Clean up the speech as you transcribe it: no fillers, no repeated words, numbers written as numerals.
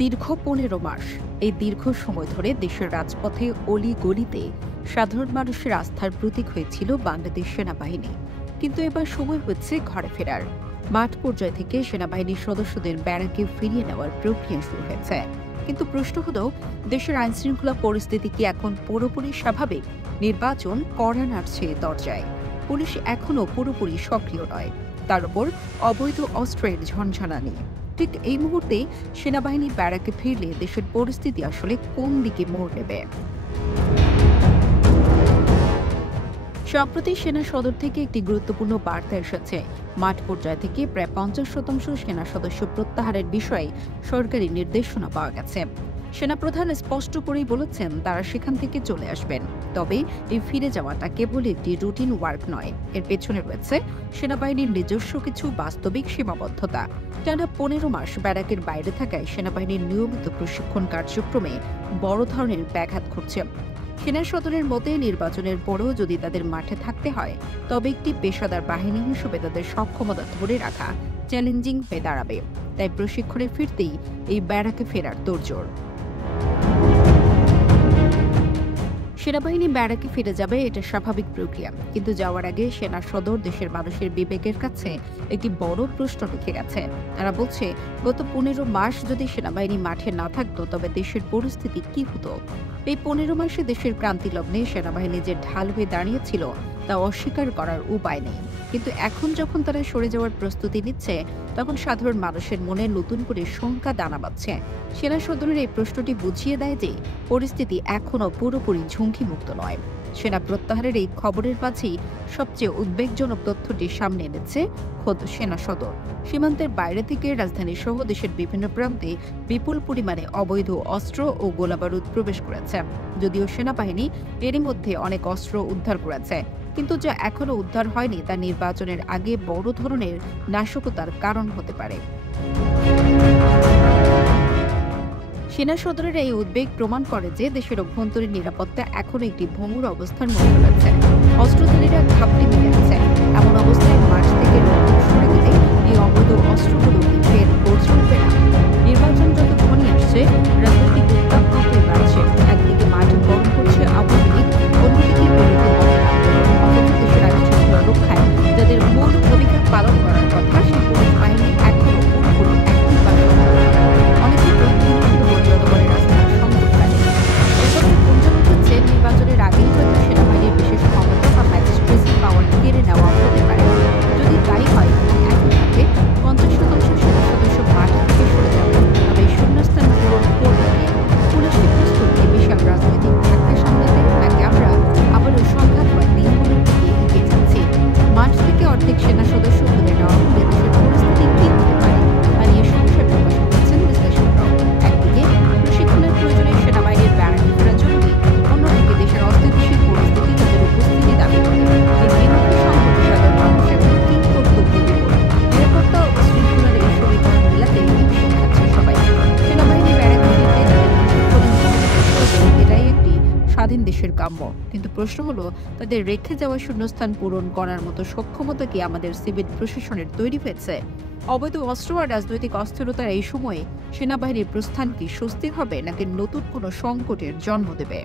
দীর্ঘ ১৫ মাস এই দীর্ঘ সময় ধরে দেশের রাজপথে অলি গলিতে সাধারণ মানুষের আস্থার প্রতীক হয়েছিল বাংলাদেশ সেনাবাহিনী। কিন্তু এবার সময় হচ্ছে ঘরে ফেরার। মাঠ পর্যায় থেকে সেনাবাহিনীর সদস্যদের ব্যারাকে ফিরিয়ে নেওয়ার প্রক্রিয়া শুরু হয়েছে। কিন্তু প্রশ্ন হলো, দেশের আইনশৃঙ্খলা পরিস্থিতি কি এখন পুরোপুরি স্বাভাবিক? নির্বাচন কড়া নাড়ছে দরজায়। পুলিশ এখনও পুরোপুরি সক্রিয় নয়, তার উপর অবৈধ অস্ত্রের ঝনঝনানি। ঠিক এই মুহূর্তে সেনাবাহিনী ব্যারাকে ফিরলে দেশের পরিস্থিতি আসলে কোন দিকে মোড় নেবে? সম্প্রতি সেনা সদর থেকে একটি গুরুত্বপূর্ণ বার্তা এসেছে। মাঠ পর্যায় থেকে প্রায় ৫০% সেনা সদস্য প্রত্যাহারের বিষয়ে সরকারি নির্দেশনা পাওয়া গেছে। সেনাপ্রধান স্পষ্ট করেই বলেছেন তারা সেখান থেকে চলে আসবেন। তবে এই ফিরে যাওয়াটা কেবল একটি রুটিন ওয়ার্ক নয়, এর পেছনে রয়েছে সেনাবাহিনীর নিজস্ব কিছু বাস্তবিক সীমাবদ্ধতা। টানা ১৫ মাস ব্যারাকের বাইরে থাকায় সেনাবাহিনীর নিয়মিত প্রশিক্ষণ কার্যক্রমে বড় ধরনের ব্যাঘাত ঘটছে। সেনা সদরের মতে নির্বাচনের পরেও যদি তাদের মাঠে থাকতে হয়, তবে একটি পেশাদার বাহিনী হিসেবে তাদের সক্ষমতা ধরে রাখা চ্যালেঞ্জিং হয়ে দাঁড়াবে। তাই প্রশিক্ষণে ফিরতেই এই ব্যারাকে ফেরার তোড়জোড়। সেনাবাহিনী ব্যারাকে ফিরে যাবে, এটা স্বাভাবিক প্রক্রিয়া। কিন্তু যাওয়ার আগে সেনা সদর দেশের মানুষের বিবেকের কাছে একটি বড় প্রশ্ন রেখে গেছে। তারা বলছে, গত ১৫ মাস যদি সেনাবাহিনী মাঠে না থাকতো তবে দেশের পরিস্থিতি কি হতো? এই ১৫ মাসে দেশের ক্রান্তি লগ্নে সেনাবাহিনী যে ঢাল হয়ে দাঁড়িয়েছিল তা অস্বীকার করার উপায় নেই। কিন্তু এখন যখন তারা সরে যাওয়ার প্রস্তুতি নিচ্ছে, তখন সাধারণ মানুষের মনে নতুন করে শঙ্কা দানা বাঁধছে। সেনা সদরের এই প্রশ্নটি বুঝিয়ে দেয় যে পরিস্থিতি এখনও পুরোপুরি ঝুঁকিমুক্ত নয়। সেনা প্রত্যাহারের এই খবরের মাঝেই সবচেয়ে উদ্বেগজনক তথ্যটি সামনে এনেছে খোদ সেনা সদর। সীমান্তের বাইরে থেকে রাজধানী সহ দেশের বিভিন্ন প্রান্তে বিপুল পরিমাণে অবৈধ অস্ত্র ও গোলাবারুদ প্রবেশ করেছে। যদিও সেনাবাহিনী এরই মধ্যে অনেক অস্ত্র উদ্ধার করেছে, কিন্তু যা এখনো উদ্ধার হয়নি তা নির্বাচনের আগে বড় ধরনের নাশকতার কারণ হতে পারে। সেনা সদরের এই উদ্বেগ প্রমাণ করে যে দেশের অভ্যন্তরীণ নিরাপত্তা এখনো একটি ভঙ্গুর অবস্থার মধ্যে রয়েছে। অস্ত্রধারীরা ঘাপটি মেরে আছে। এমন অবস্থায় মাঠ থেকে লক্ষ্য সরে গেলে এই অবৈধ অস্ত্রগুলো ফের গর্জে উঠবে না। নির্বাচন যত ঘনিয়ে আসছে, রাজনৈতিক উত্তাপ ততই বাড়ছে। একদিকে মাঠ গরম করছে আওয়ামী লীগ, অন্যদিকে দেশের আইনশৃঙ্খলা রক্ষায় যাদের মূল ভূমিকা পালন করার কথা, সেই পুলিশ বাহিনী এখনো পুরোপুরি অ্যাক্টিভ বা অনেকে জনগণের রাস্তার সংকট পায়। এসবের গুঞ্জন উঠেছে নির্বাচনের আগেই হয়তো সেনাবাহিনীর বিশেষ ক্ষমতা বা ম্যাজিস্ট্রেসি পাওয়ার কেড়ে নেওয়া হতে পারে। যদি তাই হয়, একই সাথে ৫০% সেনা সদস্য মাঠ থেকে সরে যাবে, তবে শূন্যস্থান পূরণ করবে কে? পুলিশকে প্রস্তুত এই বিশাল রাজনৈতিক ধাক্কা সামলাতে, নাকি আমরা আবারও সংঘাতময় দিনগুলোর দিকে এগিয়ে যাচ্ছি? মাঠ থেকে অর্ধেক সেনা সদস্য তুলে নেওয়া হলে দেশের পরিস্থিতি কি হতে পারে তা নিয়ে সংশয় প্রকাশ করেছেন বিশ্লেষকরাও। একদিকে প্রশিক্ষণের প্রয়োজনে সেনাবাহিনীর ব্যারাকে ফেরা জরুরি, অন্যদিকে দেশের অস্থিতিশীল পরিস্থিতি তাদের উপস্থিতি দাবি করে। এই দ্বিমুখী সংকটে সাধারণ মানুষের কি কর্তব্য দেব? নিরাপত্তা ও শৃঙ্খলার এই সমীকরণ মেলাতে হিমশিম খাচ্ছে সবাই। সেনাবাহিনী ব্যারাকে ফিরতে তাদের প্রশিক্ষণের এটাই একটি স্বাধীন দেশের কাম্য। কিন্তু প্রশ্ন হলো, তাদের রেখে যাওয়া শূন্যস্থান পূরণ করার মতো সক্ষমতা কি আমাদের সিভিল প্রশাসনের তৈরি হয়েছে? অবৈধ অস্ত্র আর রাজনৈতিক অস্থিরতার এই সময়ে সেনাবাহিনীর প্রস্থান কি স্বস্তির হবে, নাকি নতুন কোনো সংকটের জন্ম দেবে?